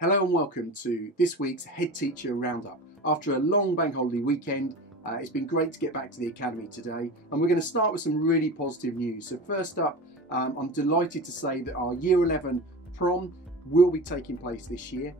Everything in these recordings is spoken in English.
Hello and welcome to this week's Head Teacher Roundup. After a long bank holiday weekend, it's been great to get back to the Academy today, and we're going to start with some really positive news. So first up, I'm delighted to say that our Year 11 Prom will be taking place this year.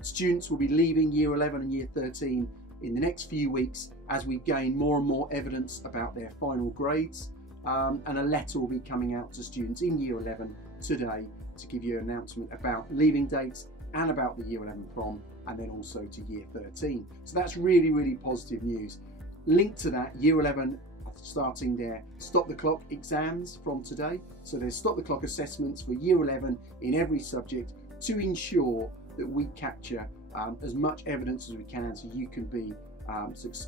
Students will be leaving Year 11 and Year 13 in the next few weeks as we gain more and more evidence about their final grades, and a letter will be coming out to students in Year 11 today to give you an announcement about leaving dates and about the Year 11 Prom, and then also to Year 13. So that's really, really positive news. Linked to that, Year 11 starting their Stop the Clock exams from today. So there's Stop the Clock assessments for Year 11 in every subject to ensure that we capture as much evidence as we can so you can be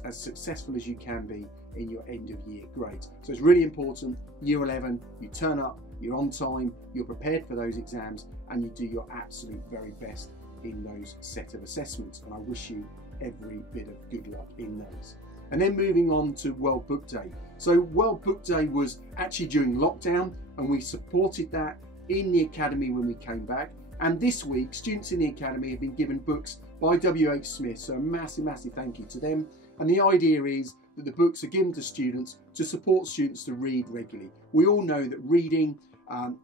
as successful as you can be in your end of year grades. So it's really important, Year 11, you turn up, you're on time, you're prepared for those exams, and you do your absolute very best in those set of assessments. And I wish you every bit of good luck in those. And then moving on to World Book Day. So World Book Day was actually during lockdown, and we supported that in the Academy when we came back. And this week, students in the Academy have been given books by W.H. Smith, so a massive, massive thank you to them. And the idea is that the books are given to students to support students to read regularly. We all know that reading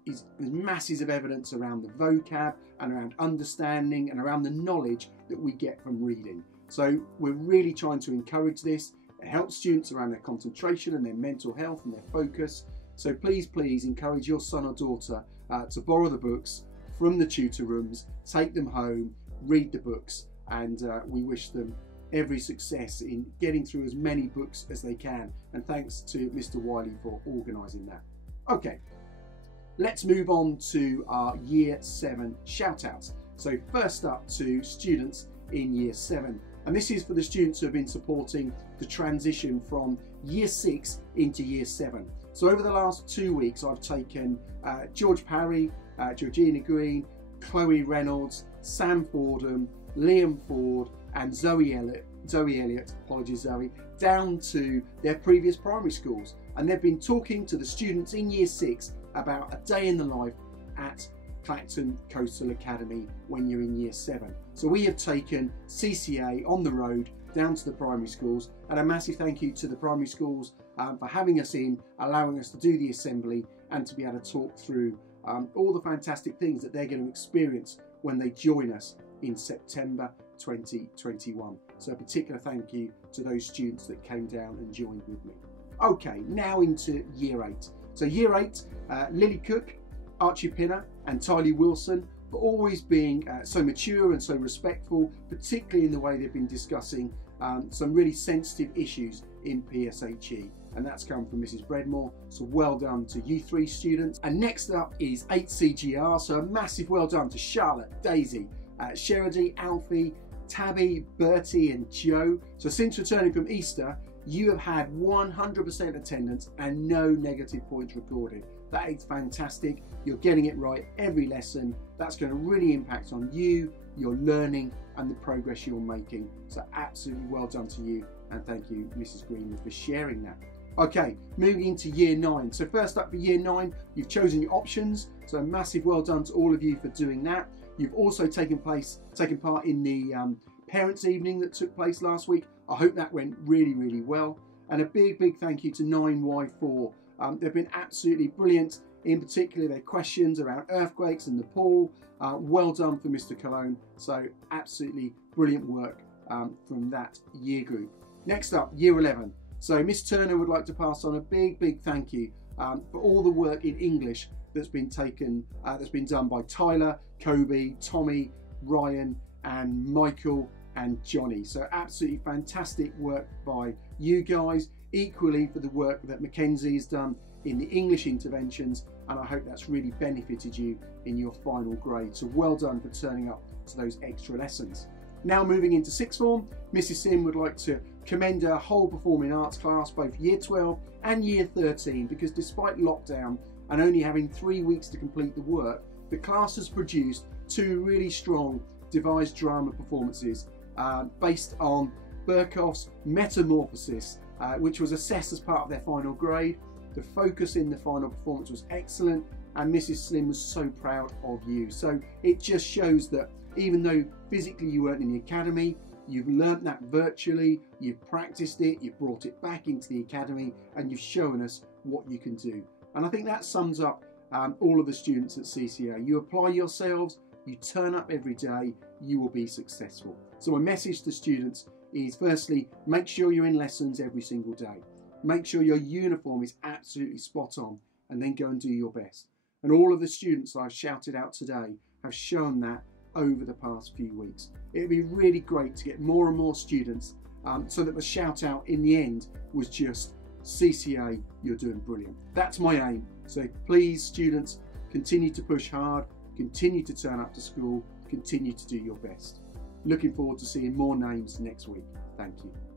is masses of evidence around the vocab and around understanding and around the knowledge that we get from reading. So we're really trying to encourage this. It helps students around their concentration and their mental health and their focus. So please, please encourage your son or daughter to borrow the books from the tutor rooms, take them home, read the books, and we wish them every success in getting through as many books as they can. And thanks to Mr. Wiley for organising that. Okay, let's move on to our Year 7 shout-outs. So first up to students in Year 7. And this is for the students who have been supporting the transition from Year 6 into Year 7. So over the last 2 weeks, I've taken George Parry, Georgina Green, Chloe Reynolds, Sam Fordham, Liam Ford, and Zoe Elliott, apologies Zoe, down to their previous primary schools. And they've been talking to the students in Year 6 about a day in the life at Clacton Coastal Academy when you're in Year 7. So we have taken CCA on the road down to the primary schools, and a massive thank you to the primary schools for having us in, allowing us to do the assembly and to be able to talk through all the fantastic things that they're going to experience when they join us in September 2021. So a particular thank you to those students that came down and joined with me. Okay, now into Year 8. So Year 8, Lily Cook, Archie Pinner and Tylee Wilson for always being so mature and so respectful, particularly in the way they've been discussing some really sensitive issues in PSHE. And that's come from Mrs. Breadmore, so well done to you 3 students. And next up is 8 CGR, so a massive well done to Charlotte, Daisy, Sherody, Alfie, Tabby, Bertie and Joe. So since returning from Easter, you have had 100% attendance and no negative points recorded. That is fantastic. You're getting it right every lesson. That's going to really impact on you, your learning and the progress you're making. So absolutely well done to you, and thank you Mrs. Greenwood for sharing that. Okay, moving into Year 9. So first up for Year 9, you've chosen your options. So a massive well done to all of you for doing that. You've also taken part in the parents' evening that took place last week. I hope that went really, really well. And a big, big thank you to 9Y4. They've been absolutely brilliant, in particular their questions around earthquakes and Nepal. Well done for Mr. Cologne. So absolutely brilliant work from that year group. Next up, Year 11. So Miss Turner would like to pass on a big, big thank you for all the work in English that's been done by Tyler, Kobe, Tommy, Ryan and Michael and Johnny. So absolutely fantastic work by you guys, equally for the work that Mackenzie has done in the English interventions, and I hope that's really benefited you in your final grade. So well done for turning up to those extra lessons. Now moving into 6th form, Mrs. Sim would like to commend her whole performing arts class, both Year 12 and Year 13, because despite lockdown and only having 3 weeks to complete the work, the class has produced 2 really strong devised drama performances based on Berkoff's Metamorphosis, which was assessed as part of their final grade. The focus in the final performance was excellent, and Mrs. Slim was so proud of you. So it just shows that Even though physically you weren't in the academy, you've learnt that virtually, you've practiced it, you've brought it back into the academy, and you've shown us what you can do. And I think that sums up all of the students at CCA. You apply yourselves, you turn up every day, you will be successful. So my message to students is, firstly, make sure you're in lessons every single day. Make sure your uniform is absolutely spot on, and then go and do your best. And all of the students I've shouted out today have shown that over the past few weeks. It would be really great to get more and more students so that the shout out in the end was just, CCA, you're doing brilliant. That's my aim. So please, students, continue to push hard, continue to turn up to school, continue to do your best. Looking forward to seeing more names next week. Thank you.